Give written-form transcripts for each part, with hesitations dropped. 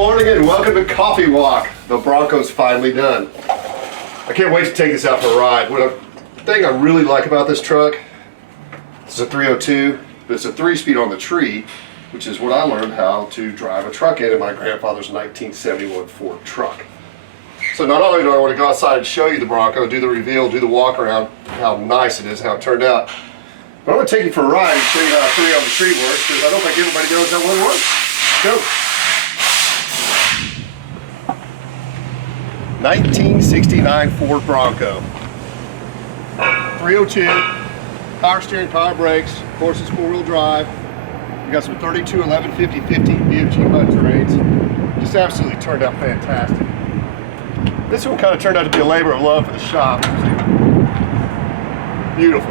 morning and welcome to Coffee Walk. The Bronco's finally done. I can't wait to take this out for a ride. Thing I really like about this truck, it's a 302, but it's a 3-speed on the tree, which is what I learned how to drive a truck in my grandfather's 1971 Ford truck. So not only do I want to go outside and show you the Bronco, do the reveal, do the walk around, how nice it is, how it turned out, but I want to take you for a ride and show you how a 3 on the tree works, because I don't think everybody knows how one works. Go. 1969 Ford Bronco. 302, power steering, power brakes, of course it's 4-wheel drive. You got some 32, 11, 50, 15 BFG mud terrains. Just absolutely turned out fantastic. This one kind of turned out to be a labor of love for the shop. Beautiful.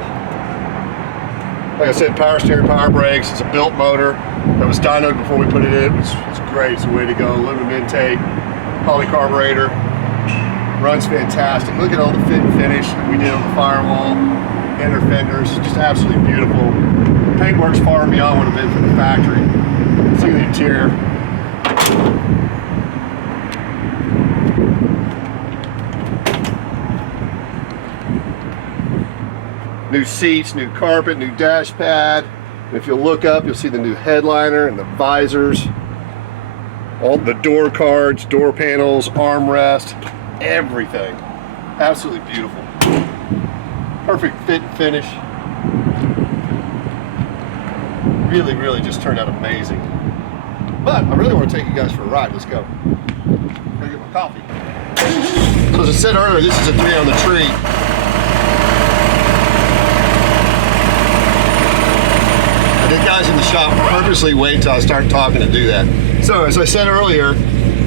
Like I said, power steering, power brakes. It's a built motor that was dynoed before we put it in. It's great. It's a way to go. Aluminum intake, poly carburetor. Runs fantastic. Look at all the fit and finish that we did on the firewall, inner fenders. Just absolutely beautiful. Paintwork's far beyond what it been from the factory. Let's look at the interior. New seats, new carpet, new dash pad. And if you'll look up, you'll see the new headliner and the visors. All the door cards, door panels, armrest, everything. Absolutely beautiful. Perfect fit and finish. Really, really just turned out amazing. But I really want to take you guys for a ride. Let's go. I'm gonna get my coffee. So as I said earlier, this is a 3 on the tree. The guys in the shop purposely wait till I start talking to do that. So as I said earlier,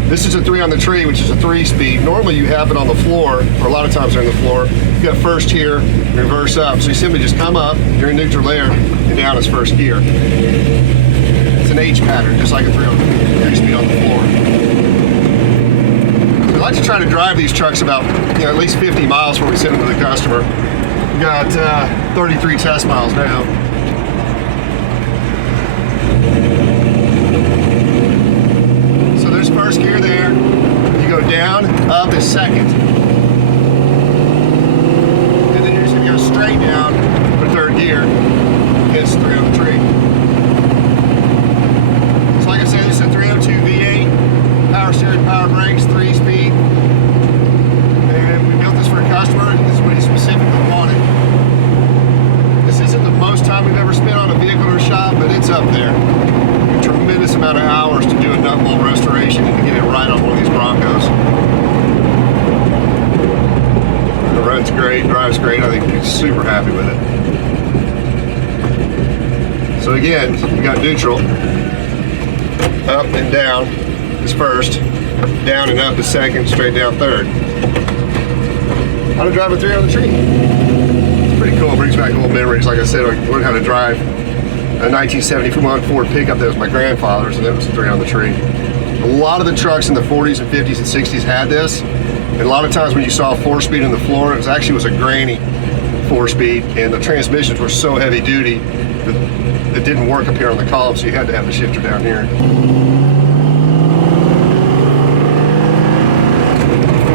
this is a 3 on the tree, which is a 3-speed. Normally you have it on the floor, or a lot of times they're on the floor. You got first here, reverse up. So you simply just come up, you're in neutral air, and down is first gear. It's an H pattern, just like a 3-speed on the floor. So I like to try to drive these trucks about at least 50 miles before we send them to the customer. We got 33 test miles now. So there's first gear there. You go down, up is second. And then you're just gonna go straight down for third gear. It's 3 on the tree. So like I said, this is a 302 V8, power steering, power brakes, 3-speed. And we built this for a customer, and this is what he specifically wanted. This isn't the most time we've ever spent on a vehicle or a shop, but it's up there. A tremendous amount of hours to do a nut bolt restoration and to get it right on one of these Broncos. It runs great, drives great. I think he's super happy with it. So again, you got neutral. Up and down is first. Down and up is second. Straight down third. How to drive a 3 on the tree. It's pretty cool. It brings back old memories. Like I said, I learned how to drive a 1971 Ford pickup that was my grandfather's, and that was a 3 on the tree. A lot of the trucks in the 40s and 50s and 60s had this, and a lot of times when you saw a 4-speed on the floor, it was a granny 4-speed, and the transmissions were so heavy duty that it didn't work up here on the column, so you had to have the shifter down here.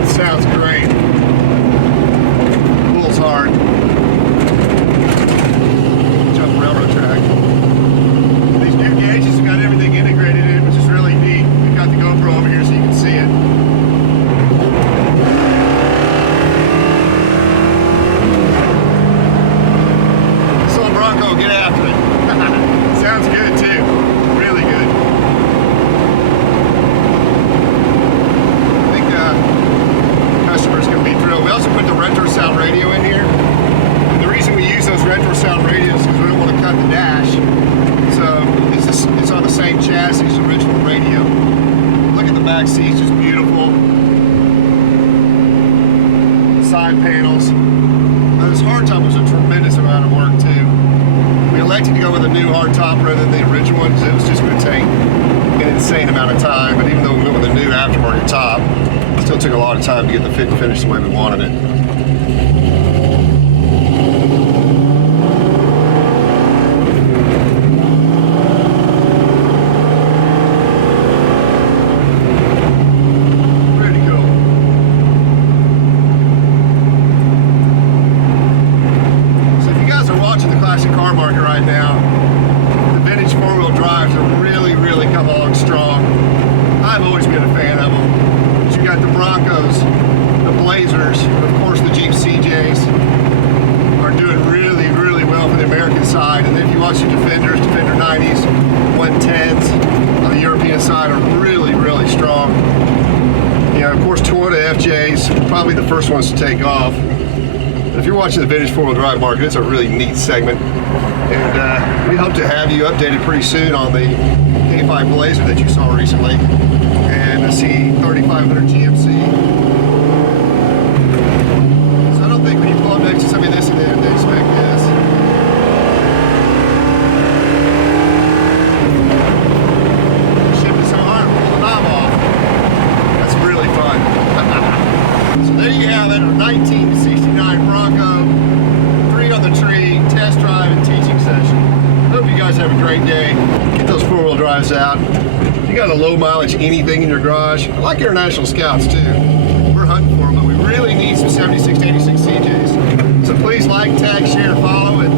It sounds great. Pulls hard. Jump railroad track. These new gauges have got everything integrated in, which is really neat. We've got the GoPro over here so you can see it. This little Bronco, get after it. Sounds good too. Really good. I think customers can be thrilled. We also put the retro sound radio in here. And the reason we use those retro sound radios is because we don't want to cut the dash. So it's on the same chassis as the original radio. Look at the back seats, just beautiful. Side panels. Now, this hardtop was a tremendous amount of work too. We elected to go with a new hardtop rather than the original one because it was just going to take an insane amount of time. But even though we went with a new aftermarket top, it still took a lot of time to get the fit and finish the way we wanted it. side now. The vintage four-wheel drives have really, really come along strong. I've always been a fan of them. But you got the Broncos, the Blazers, and of course the Jeep CJs are doing really, really well for the American side. And then if you watch the Defenders, Defender 90s, 110s on the European side are really, really strong. You know, of course, Toyota FJs, probably the first ones to take off. But if you're watching the vintage four-wheel drive market, it's a really neat segment. And we hope to have you updated pretty soon on the K5 Blazer that you saw recently and the C3500 GMC. So I don't think when you pull up next to somebody this and then they expect this. Shifting so hard, pull the knob off. That's really fun. So there you have it, a 1969 Bronco, 3 on the tree, test drive and teaching session. Hope you guys have a great day. Get those four-wheel drives out. If you got a low mileage anything in your garage, I like International Scouts too. We're hunting for them, but we really need some 76 to 86 CJs. So please like, tag, share, follow, and